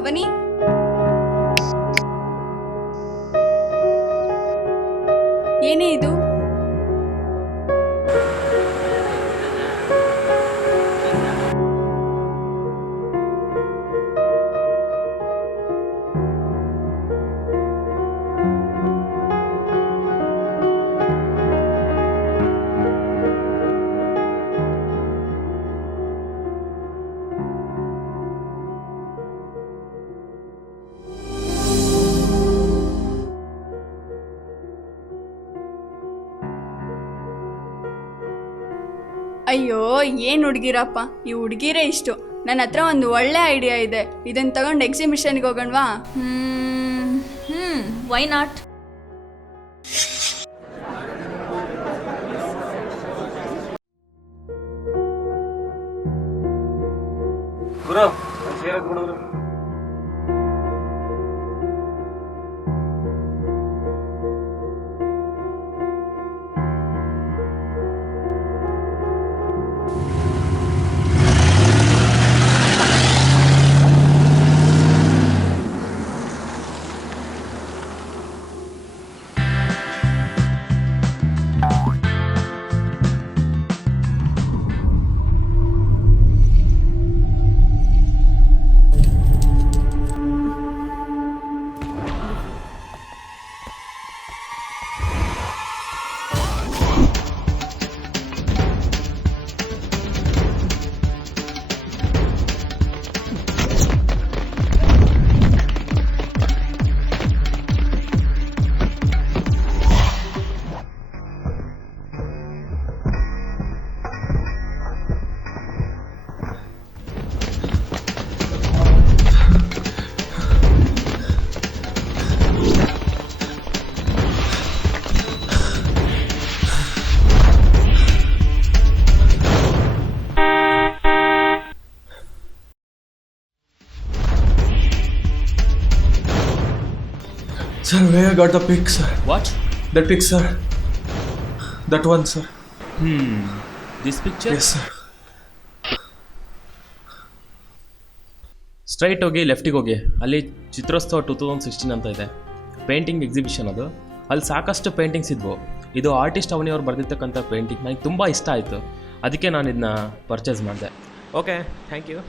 ಅವನಿ, ಏನೇ ಇದು? ಅಯ್ಯೋ, ಏನು ಹುಡುಗಿರಪ್ಪ, ಈ ಹುಡುಗಿರೇ ಇಷ್ಟು. ನನ್ನ ಹತ್ರ ಒಂದು ಒಳ್ಳೆ ಐಡಿಯಾ ಇದೆ. ಇದನ್ನು ತಗೊಂಡು ಎಕ್ಸಿಬಿಷನ್ಗೆ ಹೋಗೋಣವಾ? Why not? Sir, where I got the pic, sir? What? That pic, sir. That one, sir. This picture? Yes, sir. Straight ಹೋಗಿ ಲೆಫ್ಟಿಗೆ ಹೋಗಿ, ಅಲ್ಲಿ ಚಿತ್ರೋತ್ಸವ 2016 ಅಂತ ಇದೆ, ಪೇಂಟಿಂಗ್ ಎಕ್ಸಿಬಿಷನ್ ಅದು. ಅಲ್ಲಿ ಸಾಕಷ್ಟು ಪೇಂಟಿಂಗ್ಸ್ ಇದ್ವು. ಇದು ಆರ್ಟಿಸ್ಟ್ ಅವನಿಯವ್ರು ಬರೆದಿರ್ತಕ್ಕಂಥ ಪೇಂಟಿಂಗ್ ನನಗೆ ತುಂಬ ಇಷ್ಟ ಆಯಿತು. ಅದಕ್ಕೆ ನಾನು ಇದನ್ನ ಪರ್ಚೇಸ್ ಮಾಡಿದೆ. Okay, thank you.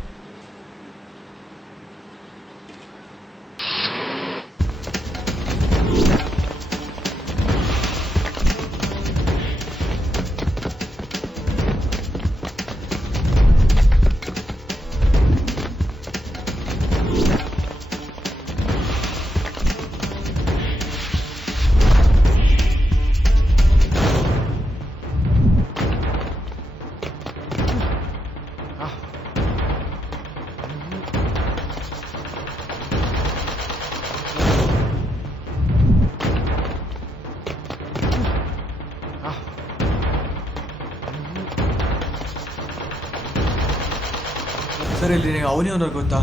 ಸರ್, ಇಲ್ಲಿ ನೀವು ಅವನಿ ಅನ್ನೋರು ಗೊತ್ತಾ?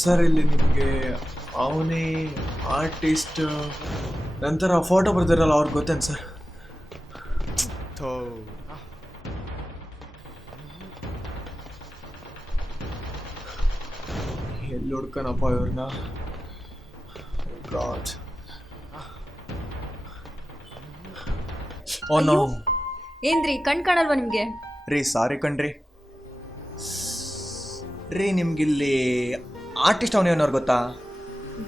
ಸರ್, ಇಲ್ಲಿ ನಿಮಗೆ ಅವನಿ ಆರ್ಟಿಸ್ಟ್ ನಂತರ ಫೋಟೋ ಬರ್ದಿರಲ್ಲ, ಅವ್ರಿಗೆ ಗೊತ್ತೇನು ಸರ್? ಎಲ್ಲಿ ಹುಡ್ಕನಪ್ಪ ಇವ್ರನ್ನ? ಗಾಡ್. Oh no. ಏನ್ರಿ, ಕಣ್ ಕಾಣಲ್ವಾ ನಿಮ್ಗೆ? ರೀ, ಸಾರಿ ಕಣ್ರಿ. ರೀ, ನಿಮ್ಗಿಲ್ಲಿ ಆರ್ಟಿಸ್ಟ್ ಅವನೇನವ್ರು ಗೊತ್ತಾ?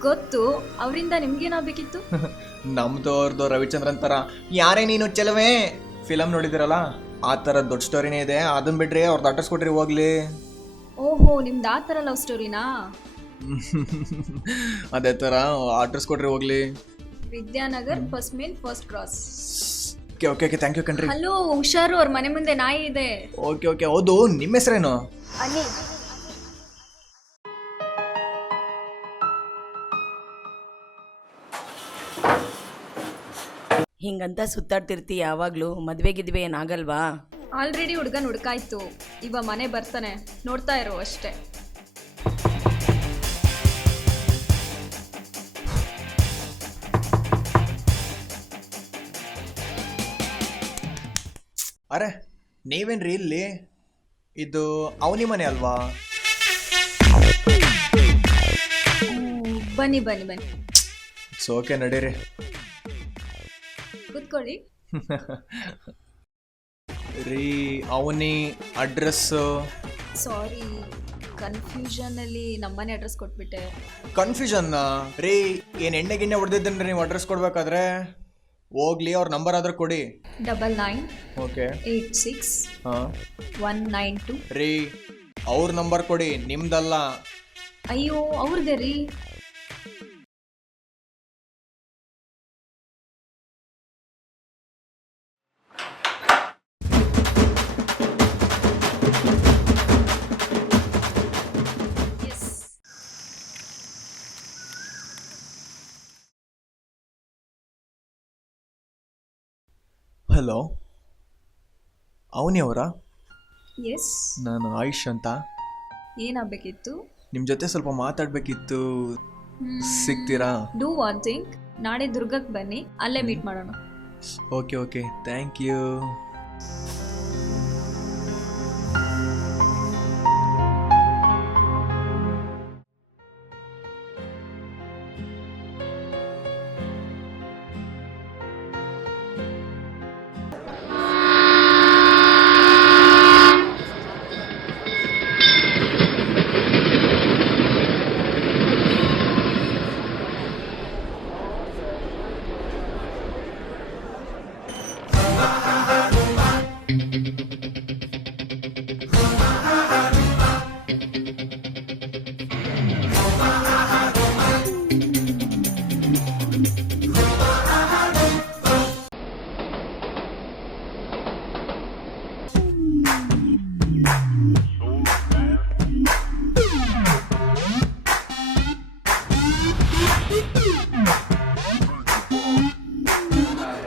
ಗೊತ್ತು. ಅವರಿಂದ ನಿಮ್ಗೇನಾಗಬೇಕಿತ್ತು? ನಮ್ದವ್ರದ್ದು ರವಿಚಂದ್ರನ್ ಥರ ಯಾರೇ ನೀನು ಚೆಲುವೆ ಫಿಲಮ್ ನೋಡಿದಿರಲ್ಲ, ಆ ಥರ ದೊಡ್ಡ ಸ್ಟೋರಿನೇ ಇದೆ. ಅದನ್ನ ಬಿಡ್ರಿ, ಅವ್ರದ್ದು ಅಡ್ರೆಸ್ ಕೊಟ್ರಿ ಹೋಗ್ಲಿ. ಓಹೋ, ನಿಮ್ದು ಆ ಥರ ಲವ್ ಸ್ಟೋರಿನಾ? ಅದೇ ಥರ ಅಡ್ರೆಸ್ ಕೊಟ್ರಿ ಹೋಗ್ಲಿ. Vidyanagar, first main, first cross. Okay okay okay, thank you ಕಣ್ರಿ. ಹಲೋ, ಹುಷಾರು, ಅವ್ರ ಮನೆ ಮುಂದೆ ನಾಯಿ ಇದೆ. ಓಕೆ ಓಕೆ, ಹೌದು, ನಿಮ್ಮ ಹೆಸರೇನು? ಅನಿ. ಹಿಂಗಂತ ಸುತ್ತಾಡ್ತಿರ್ತಿ ಯಾವಾಗಲೂ. ಮದುವೆ ಗಿದ್ವೆ ಏನಾಗಲ್ವಾ? ಆಲ್ರೆಡಿ ಹುಡುಗನ ಹುಡುಕಾಯ್ತು, ಇವ ಮನೆ ಬರ್ತಾನೆ, ನೋಡ್ತಾ ಇರೋ ಅಷ್ಟೇ. ಅರೆ, ನೀವೇನ್ರಿ ಇಲ್ಲಿ? ಇದು ಅವನಿ ಮನೆ ಅಲ್ವಾ? ಬನ್ನಿ ಬನ್ನಿ ಬನ್ನಿ, ಇಟ್ಸ್ ಓಕೆ, ನಡೀರಿ. ಕೂತ್ಕೊಳ್ಳಿ. ರೀ ಅವನಿ ಅಡ್ರೆಸ್ಸು ಸಾರಿ, ಕನ್ಫ್ಯೂಷನಲ್ಲಿ ನಮ್ಮನೆ ಅಡ್ರೆಸ್ ಕೊಟ್ಬಿಟ್ಟೆ. ಕನ್ಫ್ಯೂಷನ್ ರೀ, ಏನು ಎಣ್ಣೆ ಗಿಣ್ಣೆ ಹೊಡೆದಿದ್ದೇನೆ ನೀವು ಅಡ್ರೆಸ್ ಕೊಡ್ಬೇಕಾದ್ರೆ? ಹೋಗ್ಲಿ, ಅವ್ರ ನಂಬರ್ ಆದ್ರೆ ಕೊಡಿ. 99 ಓಕೆ 86 ಹಾಂ 192. ರೀ, ಅವ್ರ ನಂಬರ್ ಕೊಡಿ, ನಿಮ್ದಲ್ಲ. ಅಯ್ಯೋ ಅವ್ರದ್ದೇ ರೀ. ಹಲೋ, ಅವನಿ ಅವರಾ? ಎಸ್, ನಾನು ಆಯುಷ್ ಅಂತ. ಏನಾಗಬೇಕಿತ್ತು? ನಿಮ್ಮ ಜೊತೆ ಸ್ವಲ್ಪ ಮಾತಾಡಬೇಕಿತ್ತು, ಸಿಗ್ತೀರಾ? ಡೂ ಒನ್ ಥಿಂಗ್, ನಾಳೆ ದುರ್ಗಕ್ಕೆ ಬನ್ನಿ, ಅಲ್ಲೇ ಮೀಟ್ ಮಾಡೋಣ. Okay okay, thank you.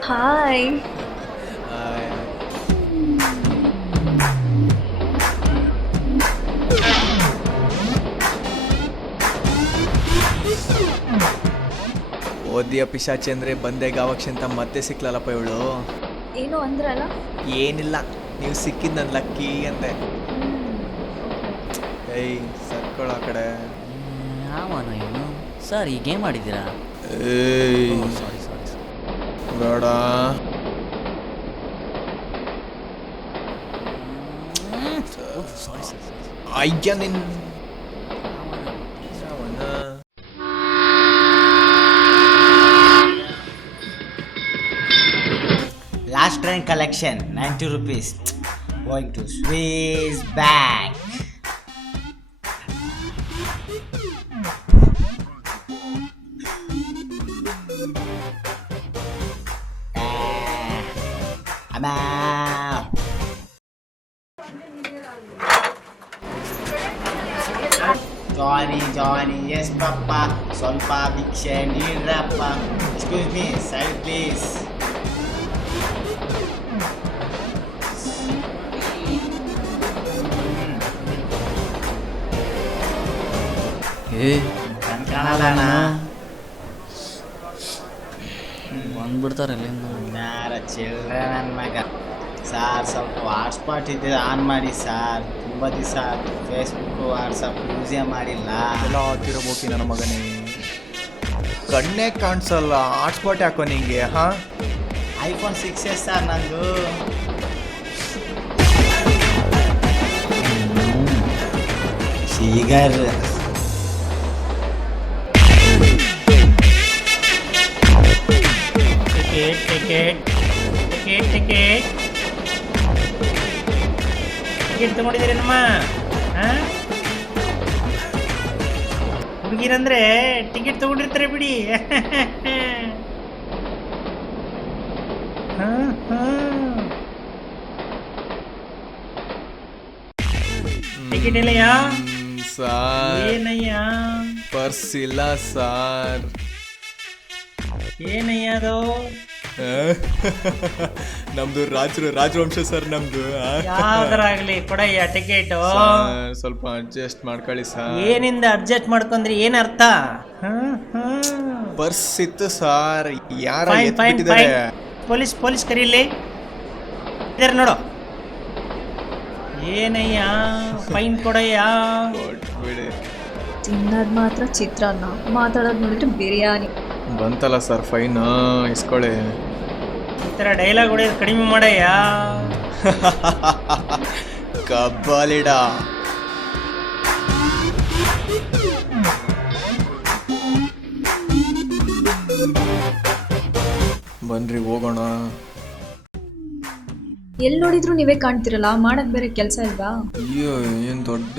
Hi. ಓದಿಯ ಪಿಶಾಚಿ ಅಂದರೆ ಬಂದೆ ಗಾವಕ್ಷಿ ಅಂತ ಮತ್ತೆ ಸಿಕ್ಲಲ್ಲಪ್ಪ ಇವಳು. ಏನೋ ಅಂದ್ರಲ್ಲ? ಏನಿಲ್ಲ, ನೀವು ಸಿಕ್ಕಿದ್ದು ನನ್ನ ಲಕ್ಕಿ ಅಂದೆ. ಏಯ್ ಸರ್ಕೊಳ ಆ ಕಡೆ. ಯಾವನ ಇವನು? ಸರ್ ಈ ಗೇಮ್ ಆಡಿದ್ದೀರಾ? ಏಯ್ ಸಾರಿ ಸಾರಿ ಬೇಡ. Sorry sir. ಅಯ್ಯ ನಿನ್ನ Last train collection 90 rupees. Going to Swiss Bank. I'm out. Johnny, yes papa. Solpa ಭಿಕ್ಷೆ ನೀಡ್ರಪ್ಪ. Excuse me, side please. ಕಾಣಲ್ಲ ಬಂದ್ಬಿಡ್ತಾರಲ್ಲ ಯಾರ ಚಿಲ್ಡ್ರೆ ನನ್ನ ಮಗ. ಸಾರ್ ಸ್ವಲ್ಪ ಹಾಟ್ಸ್ಪಾಟ್ ಇದ್ದಿದ್ದು ಆನ್ ಮಾಡಿ ಸಾರ್. ತುಂಬ ದಿವಸ ಫೇಸ್ಬುಕ್ಕು ವಾಟ್ಸಪ್ ಯೂಸೇ ಮಾಡಿಲ್ಲ. ಎಲ್ಲ ಹಾಕಿರಬೇಕು ನನ್ನ ಮಗನೇ. ಕಣ್ಣೇ ಕಾಣಿಸಲ್ಲ, ಹಾಟ್ಸ್ಪಾಟ್ ಯಾಕೋ ನಿಂಗೆ? ಹಾಂ, iPhone 6s ಸರ್ ನಂದು. ಶೀಗರ್ ಟಿಕೆಟ್ ತಗೊಂಡಿದ್ದೀರಿ ನಮ್ಮ ಹುಡುಗಿರಂದ್ರೆ ಟಿಕೆಟ್ ತಗೊಂಡಿರ್ತಾರೆ ಬಿಡಿ. ಟಿಕೆಟ್ ಇಲ್ಲಯ್ಯ? ಸಾರ್ ಏನಯ್ಯ? ಪರ್ಸ್ ಇಲ್ಲ ಸಾರ್. ಏನಯ್ಯ ಅದು? ನಮ್ದು ರಾಜವಂಶ ಸರ್ ನಮ್ದು. ಯಾವ್ದಾರಾಗ್ಲಿ ಕೊಡಯ್ಯ ಟಿಕೆಟ್. ಸ್ವಲ್ಪ ಅಡ್ಜಸ್ಟ್ ಮಾಡ್ಕೊಳ್ಳಿ ಸರ್. ಏನಿಂದ ಅಡ್ಜಸ್ಟ್ ಮಾಡ್ಕೊಂಡ್ರಿ, ಏನ್ ಅರ್ಥ? ಪರ್ಸ್ ಇತ್ತು ಸರ್, ಯಾರ ಫೈನ್ ಫೈನ್ ಫೈನ್. ಪೊಲೀಸ್ ಕರೀಲಿ. ಇದಾರೆ ನೋಡು. ಏನಯ್ಯ ಫೈನ್ ಕೊಡಯ್ಯ. ಬಿಡಿ. ತಿನ್ನೋದು ಮಾತ್ರ ಚಿತ್ರಾನ್ನ, ಮಾತಾಡೋದು ನೋಡಿದ್ರೆ ಬಿರಿಯಾನಿ. ಬಂತಲ್ಲ ಸರ್ ಫೈನ್, ಇಸ್ಕೊಳ್ಳಿ. ಈ ಥರ ಡೈಲಾಗ್ ಹೊಡೆಯೋದು ಕಡಿಮೆ ಮಾಡಯ್ಯ. ಕಬ್ಬಾಲಿಡ. ಬನ್ರಿ ಹೋಗೋಣ. ಎಲ್ಲಿ ನೋಡಿದ್ರು ನೀವೇ ಕಾಣ್ತಿರಲ್ಲ, ಮಾಡಕ್ ಬೇರೆ ಕೆಲಸ ಇಲ್ವಾ? ಅಯ್ಯೋ ಏನ್ ದೊಡ್ಡ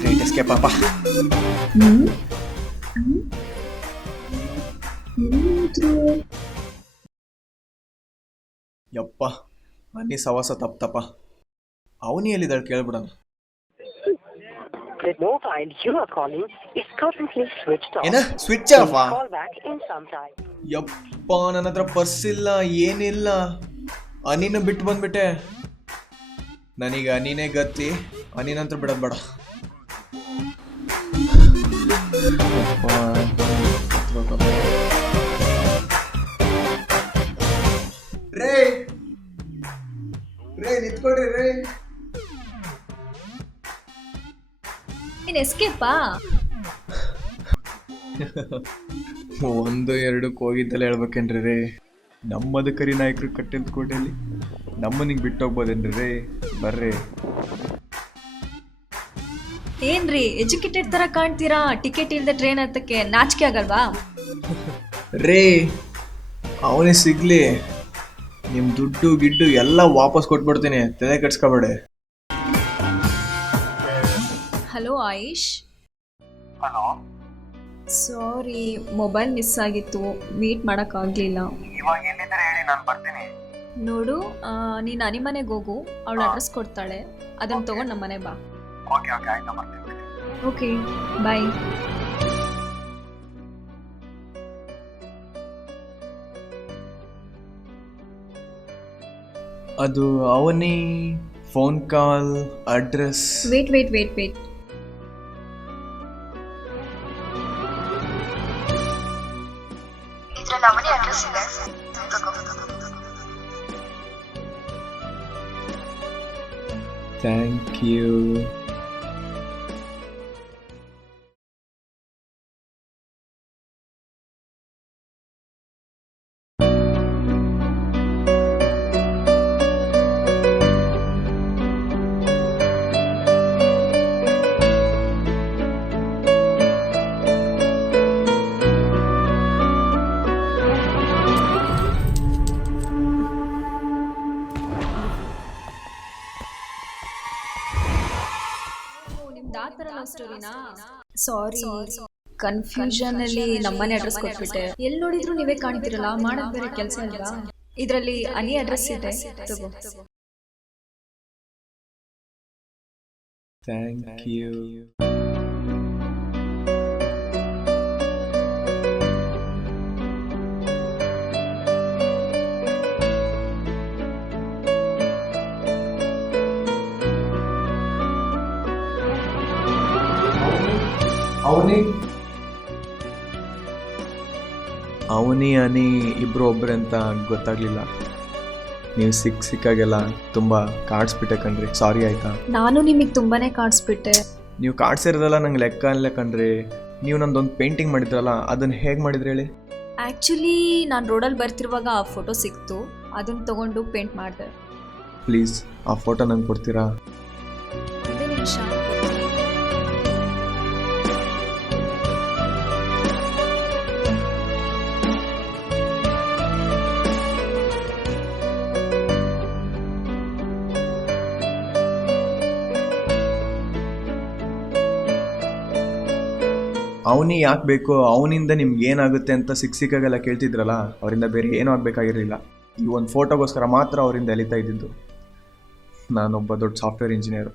ಗ್ರೇಟ್ ಎಸ್ಕೇಪ್ ಪಾಪ. ಯಪ್ಪ ಅನ್ನಿ ಸವಾಸ ತಪ್ಪ. ಅವನಿ ಎಲ್ಲಿದ್ದಾಳೆ ಕೇಳ್ಬಿಡಣ. The mobile you are calling is currently switched off. ಏನ switch off? Call back in some time. ಯಪ್ಪ ನನ್ನ ಹತ್ರ ಪರ್ಸ್ ಇಲ್ಲ ಏನಿಲ್ಲ. ಅನಿನ ಬಿಟ್ಟು ಬಂದ್ಬಿಟ್ಟೆ. ನನಗೆ ಅನಿನೇ ಗತಿ. ಅನಿನಂತ್ರ ಬಿಡೋದು ಬೇಡ. ರೇ ರೇ ನಿಂತ್ಕೊಡ್ರಿ ರೇ. ನೀನ್ ಎಸ್ಕೇಪಾ? ಒಂದು ಎರಡಕ್ಕೆ ಹೋಗಿದ್ದಲ್ಲ ಹೇಳ್ಬೇಕೇನ್ರಿ ರೇ. ನಮ್ಮದು ಕರಿ ನಾಯಕರು ಕಟ್ಟಿದ ಕೋಟೆಯಲ್ಲಿ ನಮ್ಮನಿಗೆ ಬಿಟ್ಟೋಗ್ಬೋದೇನ್ರಿ ರೇ. ಬರ್ರಿ. ಏನ್ರಿ ಎಜುಕೇಟೆಡ್ ತರ ಕಾಣ್ತೀರಾ? ಟಿಕೆಟ್ ಇಲ್ದೆ ಟ್ರೈನ್ ಹತ್ತಕ್ಕೆ ನಾಚಿಕೆ ಆಗಲ್ವಾ? ರೇ ಅವನೇ ಸಿಗ್ಲಿ, ನಿಮ್ಮ ದುಡ್ಡು ಗಿಡ್ಡು ಎಲ್ಲ ವಾಪಸ್ ಕೊಟ್ಬಿಡ್ತೀನಿ, ತಲೆ ಕೆಡ್ಸ್ಕೊಬೇಡಿ. ಹಲೋ ಆಯುಷ್. ಸಾರಿ, ಮೊಬೈಲ್ ಮಿಸ್ ಆಗಿತ್ತು, ಮೀಟ್ ಮಾಡೋಕ್ಕಾಗಲಿಲ್ಲ. ನೋಡು, ನೀನು ಅನಿ ಮನೆಗೆ ಹೋಗು, ಅವಳ ಅಡ್ರೆಸ್ ಕೊಡ್ತಾಳೆ, ಅದನ್ನು ತೊಗೊಂಡು ನಮ್ಮ ಮನೆ ಬಾ. Okay bye. ಅದು ಅವನಿ phone call address. Wait wait wait wait. Thank you. ನಿಮ್ದು ಆ ಥರ ಲವ್ ಸ್ಟೋರಿನಾ? ಸಾರಿ, ಕನ್ಫ್ಯೂಷನ್ ಅಲ್ಲಿ ನಮ್ಮನೆ ಅಡ್ರೆಸ್ ಕೊಟ್ಬಿಟ್ಟೆ. ಎಲ್ಲಿ ನೋಡಿದ್ರು ನೀವೇ ಕಾಣ್ತಿರಲ್ಲ, ಮಾಡೋದ್ ಬೇರೆ ಕೆಲಸ ಇಲ್ವಾ? ಇದರಲ್ಲಿ ಅನಿ ಅಡ್ರೆಸ್ ಇದೆ, ತಗೋ. Thank you. ಅವನಿ ಅನಿ ಇಬ್ರು ಒಬ್ರೆ ಅಂತ ಗೊತ್ತಾಗ್ಲಿಲ್ಲ. ನೀವು ಸಿಕ್ಕಾಗೆಲ್ಲ ತುಂಬಾ ಕಾಡ್ಸ್ಬಿಟ್ಟೆ ಕಣ್ರಿ, ಸಾರಿ ಆಯ್ತಾ? ನಾನು ನಿಮಗೆ ತುಂಬಾನೇ ಕಾಡ್ಸ್ಬಿಟ್ಟೆ. ನೀವು ಕಾಡ್ಸಿರೋದಲ್ಲ ನಂಗೆ ಲೆಕ್ಕ ಅನ್ಲೆ ಕಣ್ರಿ. ನೀವು ನಂದೊಂದು ಪೇಂಟಿಂಗ್ ಮಾಡಿದ್ರಲ್ಲ, ಅದನ್ನ ಹೇಗೆ ಮಾಡಿದ್ರಿ ಹೇಳಿ? ಆ್ಯಕ್ಚುಲಿ ನಾನು ರೋಡಲ್ಲಿ ಬರ್ತಿರುವಾಗ ಆ ಫೋಟೋ ಸಿಕ್ತು, ಅದನ್ನು ತಗೊಂಡು ಪೇಂಟ್ ಮಾಡಿದೆ. ಪ್ಲೀಸ್ ಆ ಫೋಟೋ ನಂಗೆ ಕೊಡ್ತೀರಾ? ಒಂದೇ ನಿಮಿಷ. ಅವನಿ ಯಾಕೆ ಬೇಕು, ಅವನಿಂದ ನಿಮ್ಗೆ ಏನಾಗುತ್ತೆ ಅಂತ ಸಿಕ್ಕಾಗೆಲ್ಲ ಕೇಳ್ತಿದ್ರಲ್ಲ, ಅವರಿಂದ ಬೇರೆ ಏನೂ ಆಗಬೇಕಾಗಿರಲಿಲ್ಲ. ಈ ಒಂದು ಫೋಟೋಗೋಸ್ಕರ ಮಾತ್ರ ಅವರಿಂದ ಎಲಿತಾ ಇದ್ದಿದ್ದು. ನಾನೊಬ್ಬ ದೊಡ್ಡ ಸಾಫ್ಟ್ವೇರ್ ಇಂಜಿನಿಯರು.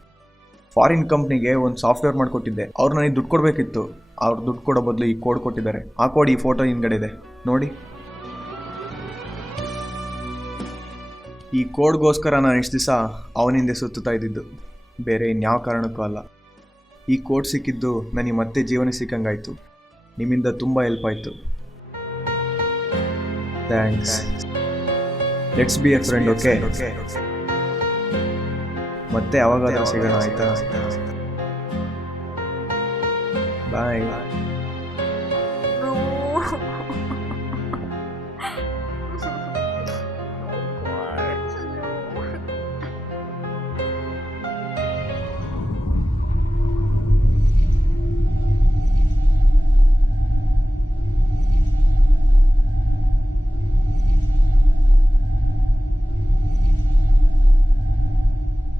ಫಾರಿನ್ ಕಂಪ್ನಿಗೆ ಒಂದು ಸಾಫ್ಟ್ವೇರ್ ಮಾಡಿಕೊಟ್ಟಿದ್ದೆ. ಅವ್ರು ನನಗೆ ದುಡ್ಡು ಕೊಡಬೇಕಿತ್ತು. ಅವ್ರು ದುಡ್ಡು ಕೊಡೋ ಬದಲು ಈ ಕೋಡ್ ಕೊಟ್ಟಿದ್ದಾರೆ. ಆ ಕೋಡ್ ಈ ಫೋಟೋ ಹಿಂದ್ಗಡೆ ಇದೆ ನೋಡಿ. ಈ ಕೋಡ್ಗೋಸ್ಕರ ನಾನು ಇಷ್ಟು ದಿವಸ ಅವನಿಂದ ಸುತ್ತುತ್ತಾ ಇದ್ದಿದ್ದು, ಬೇರೆ ಇನ್ಯಾವ ಕಾರಣಕ್ಕೂ ಅಲ್ಲ. ಈ ಕೋಡ್ ಸಿಕ್ಕಿದ್ದು ನನಗೆ ಮತ್ತೆ ಜೀವನ ಸಿಕ್ಕಂಗಾಯಿತು. ನಿಮ್ಮಿಂದ ತುಂಬ ಹೆಲ್ಪ್ ಆಯಿತು. Thanks. Let's be A friend, okay? ಮತ್ತೆ ಯಾವಾಗಾದ್ರೂ ಸಿಗೋಣ, ಆಯ್ತಾ? ಬಾಯ್.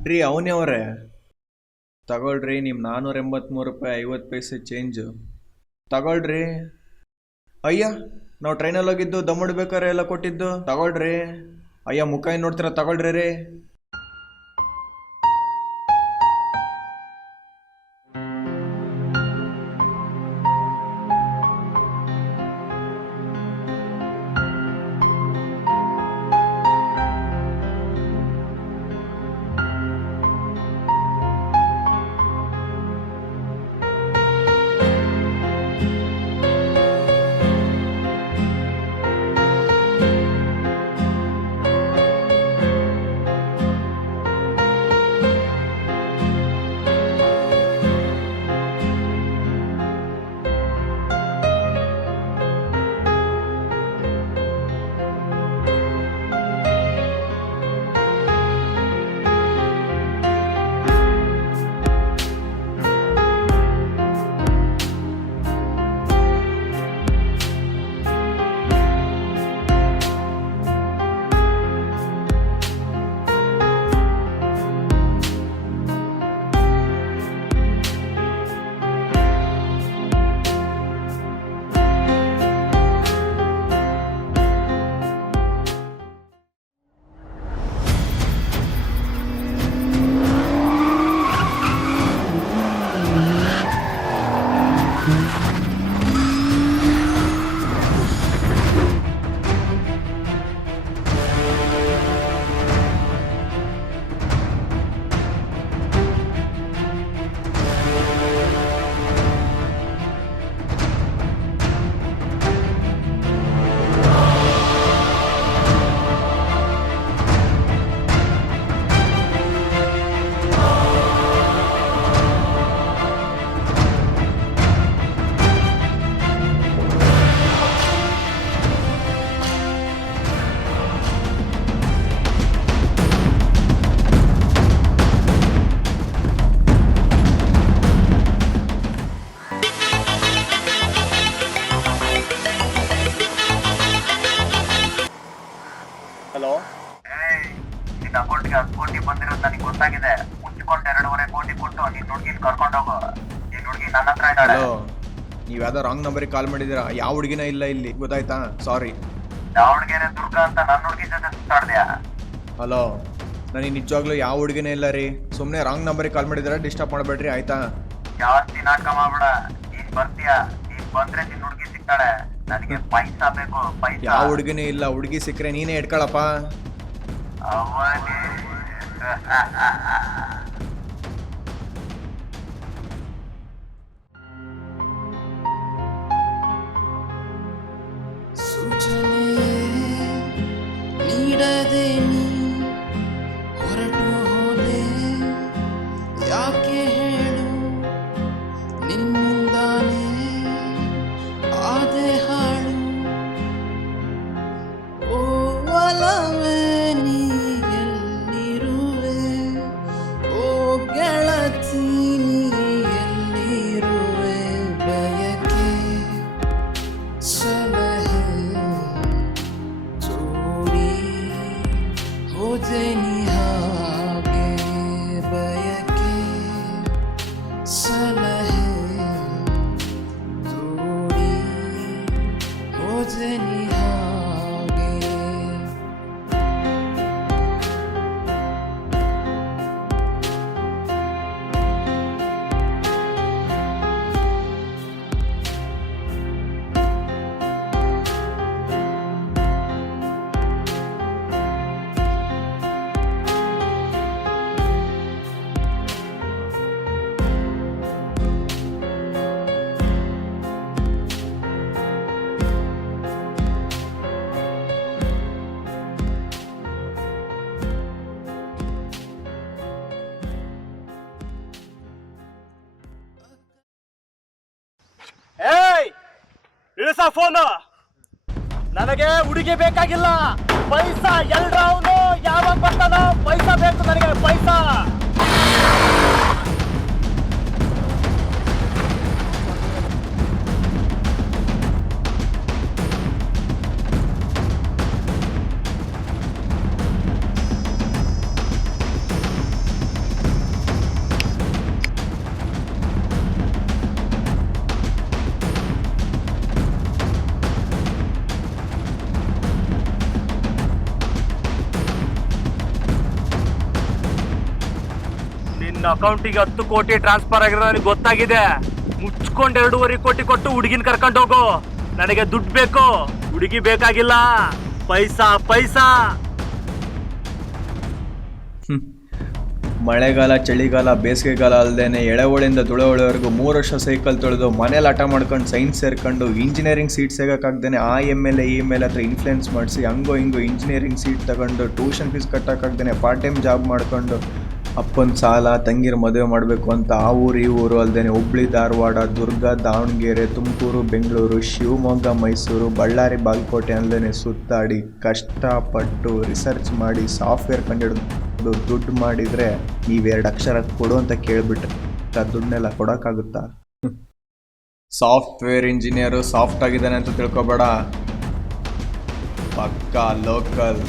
ರೀ ಅವನೇ ಅವರೇ, ತಗೊಳ್ರಿ ನಿಮ್ಮ 483 ರೂಪಾಯಿ 50 ಪೈಸೆ ಚೇಂಜು ತಗೊಳ್ರಿ. ಅಯ್ಯ, ನಾವು ಟ್ರೈನಲ್ಲಿ ಹೋಗಿದ್ದು ದಮ್ಮಡ್ಬೇಕಾರೆ ಎಲ್ಲ ಕೊಟ್ಟಿದ್ದು ತಗೊಳ್ರಿ. ಅಯ್ಯ, ಮುಖ ಏನು ನೋಡ್ತೀರ, ತಗೊಳ್ರಿ ರೀ. ಹಲೋ, ನಿನ್ನ ಅಕೌಂಟ್ಗೆ 10 ಕೋಟಿ ಬಂದಿರೋದು ನನಗೆ ಗೊತ್ತಾಗಿದೆ. ಮುಚ್ಚಿಕೊಂಡು 2.5 ಕೋಟಿ ಕೊಟ್ಟು ನೀನ್ ಹುಡುಗಿನ ಕರ್ಕೊಂಡು ಹೋಗು. ನೀನ್ ಹುಡುಗಿ ನನ್ನ ಹತ್ರ ಇದ್ದಾಳೆ. ಹಲೋ, ನೀವು ಯಾವುದೋ ರಾಂಗ್ ನಂಬರಿಗೆ ಕಾಲ್ ಮಾಡಿದ್ದೀರಾ. ಯಾವ ಹುಡುಗಿನ ಇಲ್ಲ ಇಲ್ಲಿ, ಗೊತ್ತಾಯ್ತಾ? ಸಾರಿ. ದಾವಣಗೆರೆ ದುರ್ಗ ಅಂತ ನನ್ನ ಹುಡುಗಿ ಜೊತೆ ಸುತ್ತಾಡ್ದ್ಯಾ? ಹಲೋ, ನನಗೆ ನಿಜವಾಗ್ಲೂ ಯಾವ ಹುಡುಗಿನೇ ಇಲ್ಲ ರೀ. ಸುಮ್ಮನೆ ರಾಂಗ್ ನಂಬರಿಗೆ ಕಾಲ್ ಮಾಡಿದ್ದೀರಾ, ಡಿಸ್ಟರ್ಬ್ ಮಾಡಬೇಡ್ರಿ, ಆಯ್ತಾ? ಜಾಸ್ತಿ ನಾಟಕ ಮಾಡ್ಬೇಡ. ನೀನ್ ಬರ್ತೀಯಾ? ನೀನ್ ಬಂದ್ರೆ ನಿನ್ ಹುಡುಗಿ ಸಿಗ್ತಾಳೆ. ನನಗೆ ಪೈಸಾ ಬೇಕು, ಪೈಸಾ. ಯಾವ ಹುಡುಗಿನೇ ಇಲ್ಲ. ಹುಡುಗಿ ಸಿಕ್ಕರೆ ನೀನೇ ಇಟ್ಕೊಳಪ್ಪ. ಅವನೇ ನೀಡದೆ ನೀ ಹೊರಟು ಹೋದೆ, ಯಾಕೆ ಹೇಳು? ನಿನ್ನಿಂದಾನೇ ಆದೆ ಹಾಳು. ಓ ಒಲವೇ ನೀ ಎಲ್ಲಿರುವೆ? ಓ ಫೋನು. ನನಗೆ ಹುಡುಗಿ ಬೇಕಾಗಿಲ್ಲ, ಪೈಸಾ ಎಲ್ರ ಅವನು ಯಾವಾಗ ಬರ್ತಾನೋ ಪೈಸಾ ಬೇಕು ನನಗೆ, ಪೈಸಾ. ನಿನ್ನ ಅಕೌಂಟಿಗೆ 10 ಕೋಟಿ ಟ್ರಾನ್ಸ್ಫರ್ ಆಗಿರೋ ನನಗೆ ಗೊತ್ತಾಗಿದೆ. ಮುಚ್ಕೊಂಡು 2.5 ಕೋಟಿ ಕೊಟ್ಟು ಹುಡುಗಿನ ಕರ್ಕೊಂಡು ಹೋಗು. ನನಗೆ ದುಡ್ಡು ಬೇಕು, ಹುಡುಗಿ ಬೇಕಾಗಿಲ್ಲ, ಪೈಸಾ ಪೈಸಾ. ಮಳೆಗಾಲ, ಚಳಿಗಾಲ, ಬೇಸಿಗೆಗಾಲ ಅಲ್ಲದೇನೆ ಎಳೆಹೊಳಿಂದ ದುಳವಳಿವರೆಗೂ 3 ವರ್ಷ ಸೈಕಲ್ ತೊಳೆದು ಮನೇಲಿ ಆಟ ಮಾಡ್ಕೊಂಡು ಸೈನ್ಸ್ ಸೇರ್ಕೊಂಡು ಇಂಜಿನಿಯರಿಂಗ್ ಸೀಟ್ ಸಿಗೋಕ್ಕಾಗ್ದೇನೆ ಆ MLA EML ಹತ್ರ ಇನ್ಫ್ಲುಯೆನ್ಸ್ ಮಾಡಿಸಿ ಹಂಗೋ ಹಿಂಗೋ ಇಂಜಿನಿಯರಿಂಗ್ ಸೀಟ್ ತಗೊಂಡು ಟ್ಯೂಷನ್ ಫೀಸ್ ಕಟ್ಟೋಕ್ಕಾಗ್ದೇನೆ ಪಾರ್ಟ್ ಟೈಮ್ ಜಾಬ್ ಮಾಡ್ಕೊಂಡು ಅಪ್ಪನ ಸಾಲ, ತಂಗಿರ ಮದುವೆ ಮಾಡಬೇಕು ಅಂತ ಆ ಊರು ಈ ಊರು ಅಲ್ಲದೇನೆ ಹುಬ್ಳಿ, ಧಾರವಾಡ, ದುರ್ಗ, ದಾವಣಗೆರೆ, ತುಮಕೂರು, ಬೆಂಗಳೂರು, ಶಿವಮೊಗ್ಗ, ಮೈಸೂರು, ಬಳ್ಳಾರಿ, ಬಾಗಲಕೋಟೆ ಅಲ್ಲದೇನೆ ಸುತ್ತಾಡಿ ಕಷ್ಟಪಟ್ಟು ರಿಸರ್ಚ್ ಮಾಡಿ ಸಾಫ್ಟ್ವೇರ್ ಕಂಡುಹಿಡಿದು ದುಡ್ಡು ಮಾಡಿದರೆ ನೀವು 2 ಅಕ್ಷರ ಕೊಡು ಅಂತ ಕೇಳಿಬಿಟ್ರೆ ಆ ದುಡ್ಡನ್ನೆಲ್ಲ ಕೊಡೋಕ್ಕಾಗುತ್ತಾ? ಸಾಫ್ಟ್ವೇರ್ ಇಂಜಿನಿಯರು ಸಾಫ್ಟ್ ಆಗಿದ್ದಾನೆ ಅಂತ ತಿಳ್ಕೊಬೇಡ, ಪಕ್ಕಾ ಲೋಕಲ್.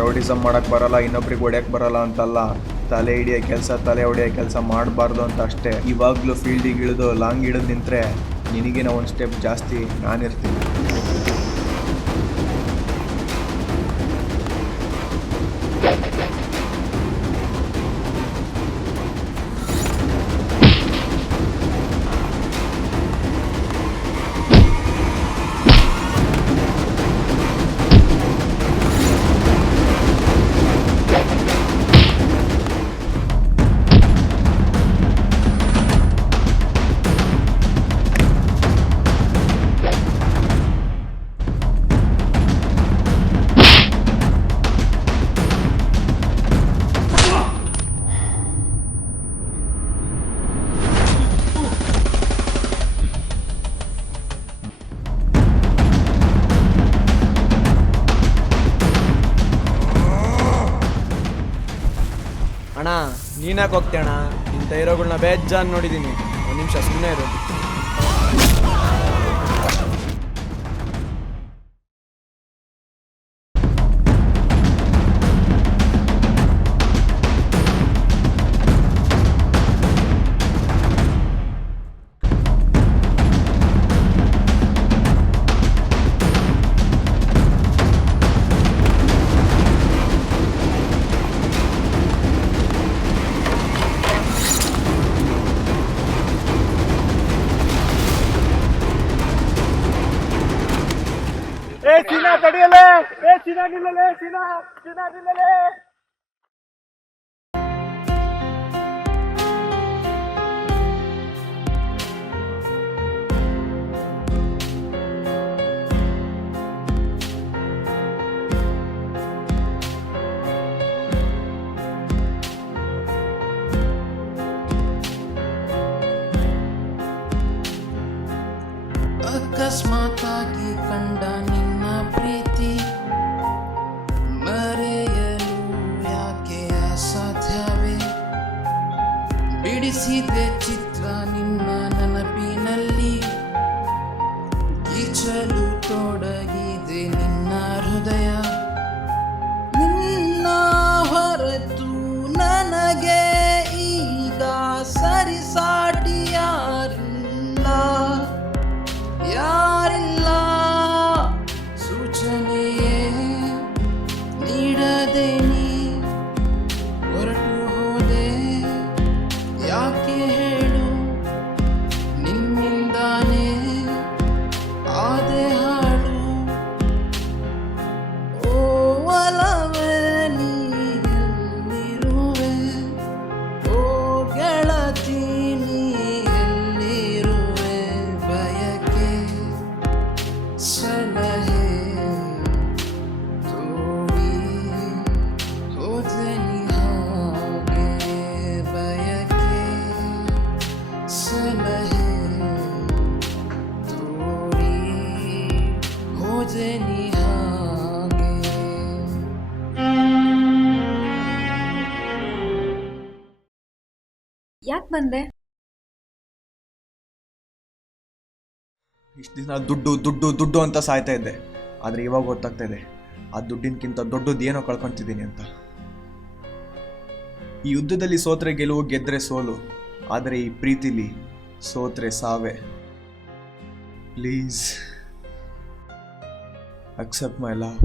ರೌಡಿಸಮ್ ಮಾಡೋಕ್ಕೆ ಬರಲ್ಲ, ಇನ್ನೊಬ್ರಿಗೆ ಹೊಡ್ಯಕ್ಕೆ ಬರಲ್ಲ ಅಂತಲ್ಲ, ತಲೆ ಹಿಡಿಯೋ ಕೆಲಸ, ತಲೆ ಹೊಡೆಯೋ ಕೆಲಸ ಮಾಡಬಾರ್ದು ಅಂತ ಅಷ್ಟೇ. ಇವಾಗಲೂ ಫೀಲ್ಡಿಗೆ ಇಳಿದು ಲಾಂಗ್ ಹಿಡಿದು ನಿಂತರೆ ನಿನಗಿನ ಒಂದು ಸ್ಟೆಪ್ ಜಾಸ್ತಿ ನಾನಿರ್ತೀನಿ. ಅಣ್ಣ ನೀನಾಕೆ ಹೋಗ್ತೀಯ ಅಣ್ಣ? ಇಂಥ ಹೀರೋಗಳನ್ನ ಬೇಜಾನ್ ನೋಡಿದ್ದೀನಿ. 1 ನಿಮಿಷ ಸುಮ್ಮನೆ ಇರು. ಸೀನಾ ತಡಿಯಲೇ, ಸೀನಾ ನಿಲ್ಲಲೇ, ಸೀನಾ ನಿಲ್ಲಲೇ. ಅಕಸ್ಮಾತಾಗಿ ಕಂಡ ನಿನ್ನ ಪ್ರೀತಿ ಮರೆಯಲು ಯಾಕೆ ಅಸಾಧ್ಯವೇ? ಬಿಡಿಸಿದೆ ಚಿತ್ರ ನಿನ್ನ ನೆನಪಿನಲ್ಲಿ, ಗೀಚಲು ತೊಡಗಿದೆ ನಿನ್ನ ಹೃದಯ. ನಿನ್ನ ಹೊರತು ನನಗೆ ಈಗ ಸರಿಸಾಟಿ ಯಾರಿಲ್ಲ, ಯಾರಿಲ್ಲ. ಸೂಚನೆಯೇ ನೀಡದೆ ನೀ ಹೊರಟು ಹೋದೆ, ಯಾಕೆ ಹೇಳು? ನಿನ್ನಿಂದಾನೇ ಆದೆ ಹಾಳು. ಓ ಒಲವೇ ನೀ ಎಲ್ಲಿರುವೆ? ಓ ಗೆಳತಿ ನೀ ಎಲ್ಲಿರುವೆ? ಬಯಕೆ ಸಲಹೆ ತೋಡಿ ಬಂದೆ? ಇಷ್ಟು ದಿನ ದುಡ್ಡು ದುಡ್ಡು ದುಡ್ಡು ಅಂತ ಸಾಯ್ತಾ ಇದ್ದೆ, ಆದರೆ ಇವಾಗ ಗೊತ್ತಾಗ್ತಾ ಇದೆ ಆ ದುಡ್ಡಿನಕ್ಕಿಂತ ದೊಡ್ಡದು ಏನೋ ಕಳ್ಕೊತಿದ್ದೀನಿ ಅಂತ. ಈ ಯುದ್ಧದಲ್ಲಿ ಸೋತ್ರೆ ಗೆಲುವು, ಗೆದ್ರೆ ಸೋಲು, ಆದರೆ ಈ ಪ್ರೀತಿಲಿ ಸೋತ್ರೆ ಸಾವೇ. Please accept my love.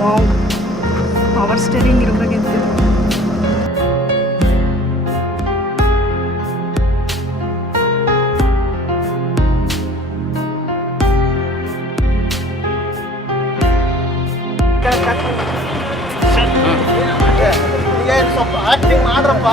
Wow, power steering ಇರಬೇಕಿತ್ತು. ಸ್ವಲ್ಪ ಆಕ್ಟಿಂಗ್ ಮಾಡ್ರಪ್ಪ.